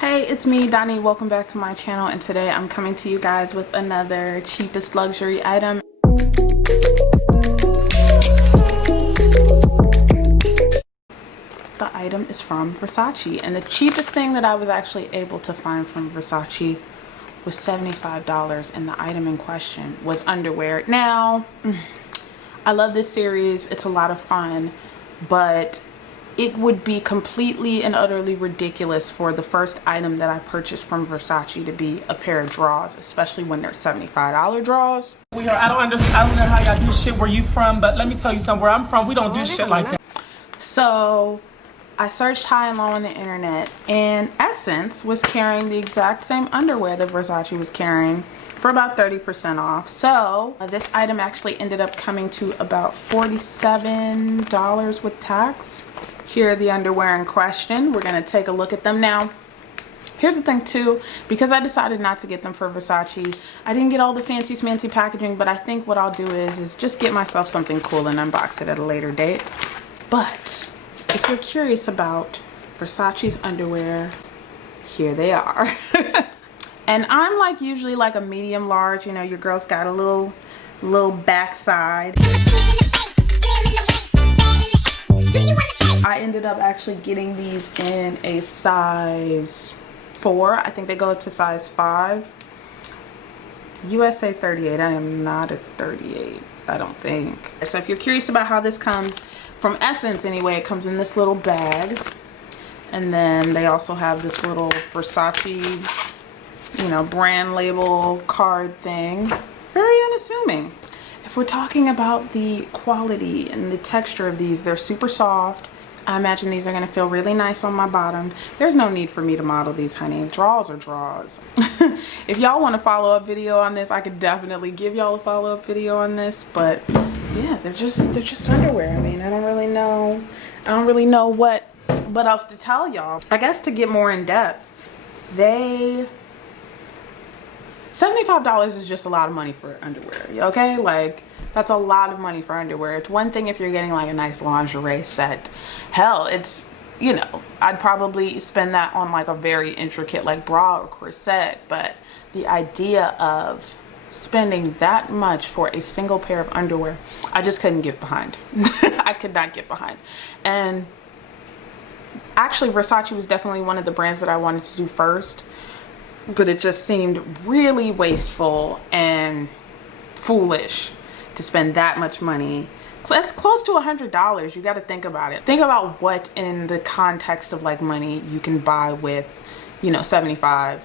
Hey, it's me, Donnie. Welcome back to my channel, and today I'm coming to you guys with another cheapest luxury item. The item is from Versace, and the cheapest thing that I was actually able to find from Versace was $75, and the item in question was underwear. Now, I love this series. It's a lot of fun, but it would be completely and utterly ridiculous for the first item that I purchased from Versace to be a pair of drawers, especially when they're $75 drawers. I don't understand. I don't know how y'all do shit where you from, but let me tell you something. Where I'm from, we don't do shit like that. So I searched high and low on the internet, and Essence was carrying the exact same underwear that Versace was carrying for about 30% off. So this item actually ended up coming to about $47 with tax. Here are the underwear in question. We're gonna take a look at them now. Here's the thing too, because I decided not to get them for Versace, I didn't get all the fancy smancy packaging, but I think what I'll do is just get myself something cool and unbox it at a later date. But if you're curious about Versace's underwear, here they are. And I'm like usually like a medium large, you know, your girl's got a little backside. I ended up actually getting these in a size 4. I think they go to size 5. USA 38. I am not a 38, I don't think. So if you're curious about how this comes from Essence anyway, it comes in this little bag. And then they also have this little Versace, you know, brand label card thing. Very unassuming. If we're talking about the quality and the texture of these, they're super soft. I imagine these are going to feel really nice on my bottom. There's no need for me to model these, honey. Draws are draws. If y'all want a follow-up video on this, I could definitely give y'all a follow-up video on this. But yeah, they're just underwear. I mean, I don't really know what else to tell y'all. I guess to get more in depth, $75 is just a lot of money for underwear, okay? Like, that's a lot of money for underwear. It's one thing if you're getting like a nice lingerie set. Hell, it's, you know, I'd probably spend that on like a very intricate like bra or corset, but the idea of spending that much for a single pair of underwear, I just couldn't get behind. I could not get behind. And actually Versace was definitely one of the brands that I wanted to do first, but it just seemed really wasteful and foolish to spend that much money. That's close to $100. You got to think about it. Think about what in the context of like money you can buy with, you know, $75.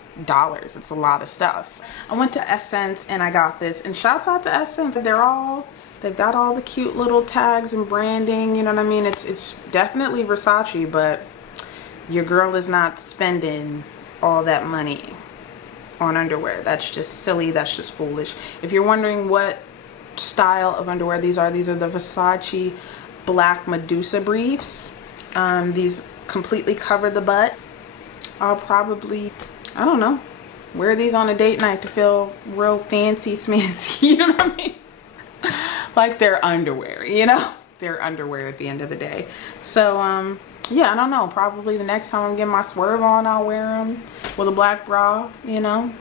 It's a lot of stuff. I went to Essence and I got this, and shouts out to Essence. They've got all the cute little tags and branding, you know what I mean? It's definitely Versace, but your girl is not spending all that money on underwear. That's just silly. That's just foolish. If you're wondering what style of underwear these are the Versace Black Medusa briefs. These completely cover the butt. I'll probably, I don't know, wear these on a date night to feel real fancy smancy. You know what I mean? Like they're underwear, you know? They're underwear at the end of the day. So yeah, I don't know, probably the next time I'm getting my swerve on, I'll wear them with a black bra, you know?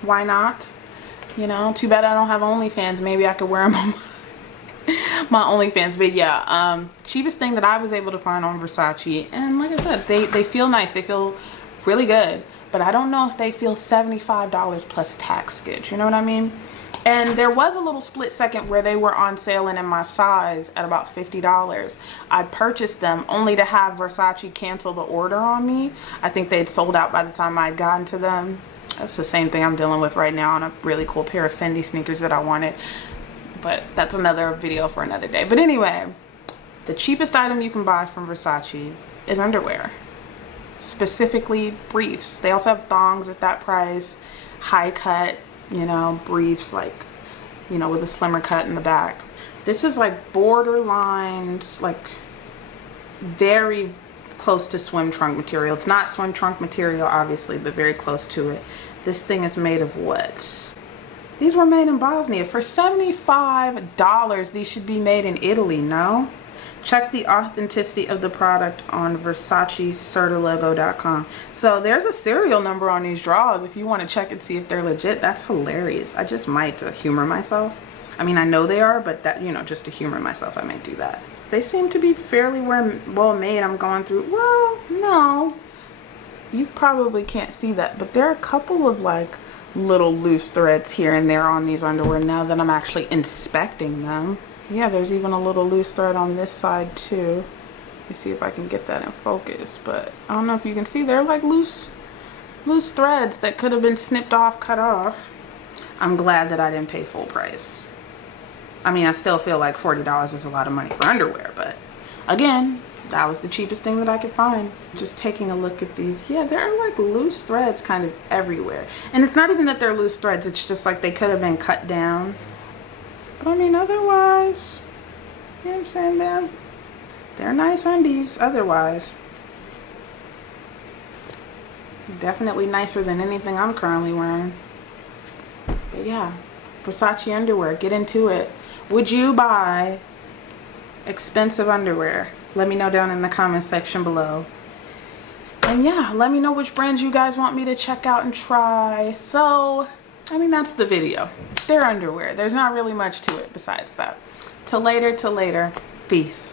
Why not? You know, too bad I don't have OnlyFans. Maybe I could wear them on my OnlyFans. But yeah, cheapest thing that I was able to find on Versace. And like I said, they feel nice. They feel really good. But I don't know if they feel $75 plus tax good. You know what I mean? And there was a little split second where they were on sale and in my size at about $50. I purchased them only to have Versace cancel the order on me. I think they'd sold out by the time I'd gotten to them. That's the same thing I'm dealing with right now on a really cool pair of Fendi sneakers that I wanted. But that's another video for another day. But anyway, the cheapest item you can buy from Versace is underwear. Specifically briefs. They also have thongs at that price. High cut, you know, briefs like, you know, with a slimmer cut in the back. This is like borderline, like very close to swim trunk material. It's not swim trunk material obviously, but very close to it. This thing is made of what? These were made in Bosnia. For $75, these should be made in Italy, no? Check the authenticity of the product on VersaceCertilogo.com. So there's a serial number on these drawers if you want to check and see if they're legit. That's hilarious. I just might to humor myself. I mean, I know they are, but that, you know, just to humor myself, I might do that. They seem to be fairly well made. I'm going through, well, no. You probably can't see that, but there are a couple of like little loose threads here and there on these underwear now that I'm actually inspecting them. Yeah, there's even a little loose thread on this side too. Let me see if I can get that in focus, but I don't know if you can see, they're like loose threads that could have been snipped off, cut off. I'm glad that I didn't pay full price. I mean, I still feel like $40 is a lot of money for underwear, but again, that was the cheapest thing that I could find. Just taking a look at these, yeah, there are like loose threads kind of everywhere. And it's not even that they're loose threads, it's just like they could have been cut down. But I mean, otherwise, you know what I'm saying, they're nice undies otherwise. Definitely nicer than anything I'm currently wearing. But yeah, Versace underwear, get into it. Would you buy expensive underwear? Let me know down in the comment section below. And yeah, let me know which brands you guys want me to check out and try. So, I mean, that's the video. They're underwear. There's not really much to it besides that. Till later. Peace.